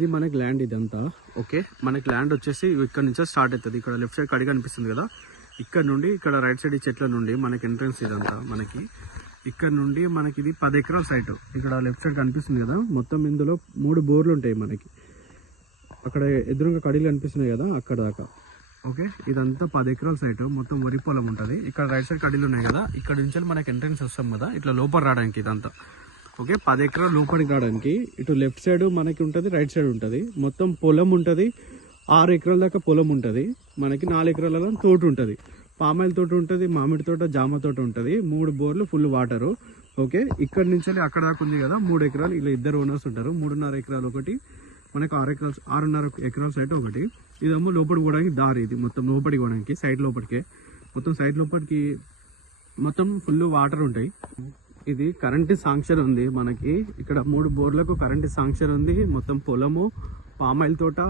ఇది మనకి ల్యాండ్ ఇదంతా. ఓకే, మనకి ల్యాండ్ వచ్చేసి ఇక్కడ నుంచి స్టార్ట్ అవుతుంది. ఇక్కడ లెఫ్ట్ సైడ్ కడిగా అనిపిస్తుంది కదా, ఇక్కడ నుండి ఇక్కడ రైట్ సైడ్ ఈ చెట్ల నుండి మనకి ఎంట్రన్స్ ఇదంతా. మనకి ఇక్కడ నుండి మనకి ఇది 10 ఎకరాల సైట్. ఇక్కడ లెఫ్ట్ సైడ్ కనిపిస్తుంది కదా, మొత్తం ఇందులో 3 బోర్లు ఉంటాయి మనకి. అక్కడ ఎదురుగా కడీలు కనిపిస్తున్నాయి కదా, అక్కడ దాకా. ఓకే, ఇదంతా 10 ఎకరాల సైట్, మొత్తం వరి పొలం ఉంటుంది. ఇక్కడ రైట్ సైడ్ కడీలు ఉన్నాయి కదా, ఇక్కడ నుంచి మనకి ఎంట్రన్స్ వస్తాం కదా, ఇట్లా లోపల రావడానికి ఇదంతా. ఓకే, 10 ఎకరాలు లోపలికి రావడానికి ఇటు లెఫ్ట్ సైడ్ మనకి ఉంటుంది, రైట్ సైడ్ ఉంటుంది. మొత్తం పొలం ఉంటుంది. 6 ఎకరాల దాకా పొలం ఉంటుంది మనకి. 4 ఎకరాల తోట ఉంటుంది, పామాయిల్ తోట ఉంటుంది, మామిడి తోట, జామ తోట ఉంటుంది. 3 బోర్లు, ఫుల్ వాటరు. ఓకే, ఇక్కడ నుంచి అక్కడ దాకా ఉంది కదా 3 ఎకరాలు. ఇలా 2 ఓనర్స్ ఉంటారు. 3.5 ఎకరాలు ఒకటి మనకి, 6.5 ఎకరాల సైట్ ఒకటి. ఇదేమో లోపలికి పోవడానికి దారి. ఇది మొత్తం లోపలికి పోవడానికి, సైడ్ లోపలికే, మొత్తం సైడ్ లోపలికి మొత్తం ఫుల్ వాటర్ ఉంటాయి. ఇది కరెంట్ శాంక్షన్ ఉంది మనకి. ఇక్కడ 3 బోర్లకు కరెంట్ శాంక్షన్ ఉంది. మొత్తం పొలము, పామాయిల్ తోట,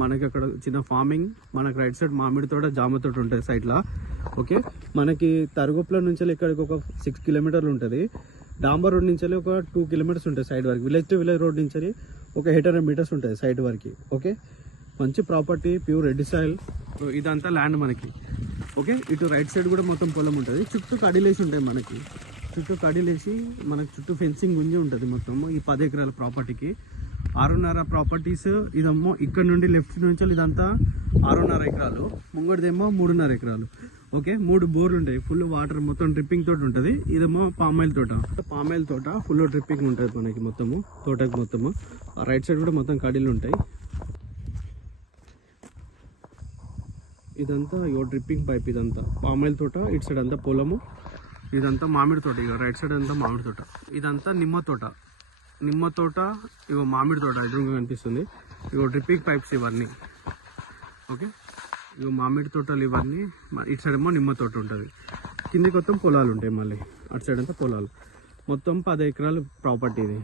మనకి అక్కడ చిన్న ఫార్మింగ్, మనకి రైట్ సైడ్ మామిడి తోట, జామ తోట ఉంటుంది సైడ్లో. ఓకే, మనకి తరగొప్పల నుంచి ఇక్కడికి ఒక 6 కిలోమీటర్లు ఉంటుంది. డాంబర్ రోడ్ నుంచి ఒక 2 కిలోమీటర్స్ ఉంటుంది సైడ్ వరకు. విలేజ్ టు విలేజ్ రోడ్ నుంచి ఒక 800 మీటర్స్ ఉంటుంది సైడ్ వరకు. ఓకే, మంచి ప్రాపర్టీ, ప్యూర్ రెడ్ సాయిల్. ఇదంతా ల్యాండ్ మనకి. ఓకే, ఇటు రైట్ సైడ్ కూడా మొత్తం పొలం ఉంటుంది. చుట్టూ కడిలేసి ఉంటాయి మనకి. చుట్టూ కడిలేసి మనకి చుట్టూ ఫెన్సింగ్ గుంజి ఉంటుంది మొత్తం ఈ 10 ఎకరాల ప్రాపర్టీకి. 6.5 ప్రాపర్టీస్. ఇదేమో ఇక్కడ నుండి లెఫ్ట్ నుంచి ఇదంతా 6.5 ఎకరాలు. ముంగడిదేమో 3.5 ఎకరాలు. ఓకే, 3 బోర్లు ఉంటాయి, ఫుల్ వాటర్, మొత్తం డ్రిప్పింగ్ తోట ఉంటుంది. ఇదేమో పామాయిల్ తోట. పామాయిల్ తోట ఫుల్ డ్రిప్పింగ్ ఉంటుంది మనకి మొత్తము తోటకి మొత్తము. రైట్ సైడ్ కూడా మొత్తం కడీలు ఉంటాయి. ఇదంతా డ్రిప్పింగ్ పైప్. ఇదంతా పామాయిల్ తోట. ఇటు సైడ్ అంతా పొలము. ఇదంతా మామిడి తోట. ఇక రైట్ సైడ్ అంతా మామిడి తోట. ఇదంతా నిమ్మ తోట. నిమ్మ తోట, ఇగో మామిడి తోట ఎదురుగా కనిపిస్తుంది. ఇగో డ్రిప్పింగ్ పైప్స్ ఇవన్నీ. ఓకే, ఇగో మామిడి తోటలు ఇవన్నీ. ఇటు సైడ్ ఏమో నిమ్మ తోట ఉంటుంది. కిందికి మొత్తం పొలాలు ఉంటాయి. మళ్ళీ అటు సైడ్ అంతా పొలాలు. మొత్తం 10 ఎకరాల ప్రాపర్టీ. ఇది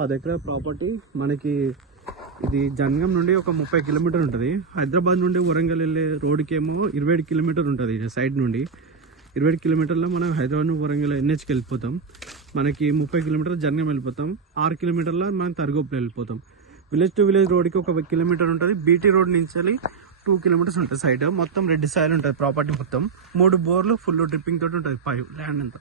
10 ఎకరాల ప్రాపర్టీ మనకి. ఇది జనగం నుండి ఒక 30 కిలోమీటర్ ఉంటుంది. హైదరాబాద్ నుండి వరంగల్ వెళ్ళే రోడ్కి ఏమో 27 కిలోమీటర్ ఉంటుంది సైడ్ నుండి. 27 కిలోమీటర్లో మనం హైదరాబాద్ నుండి వరంగల్ ఎన్హెచ్కి వెళ్ళిపోతాం. మనకి 30 కిలోమీటర్లు జనగం వెళ్ళిపోతాం. 6 కిలోమీటర్ల మనం తరగోపులో వెళ్ళిపోతాం. విలేజ్ టు విలేజ్ రోడ్కి ఒక 1 కిలోమీటర్ ఉంటుంది. బీటీ రోడ్ నుంచి 2 కిలోమీటర్స్ ఉంటుంది సైడ్. మొత్తం రెడ్ సాయిల్ ఉంటుంది ప్రాపర్టీ మొత్తం. 3 బోర్లు, ఫుల్ డ్రిప్పింగ్ తోటి ఉంటుంది ల్యాండ్ అంతా.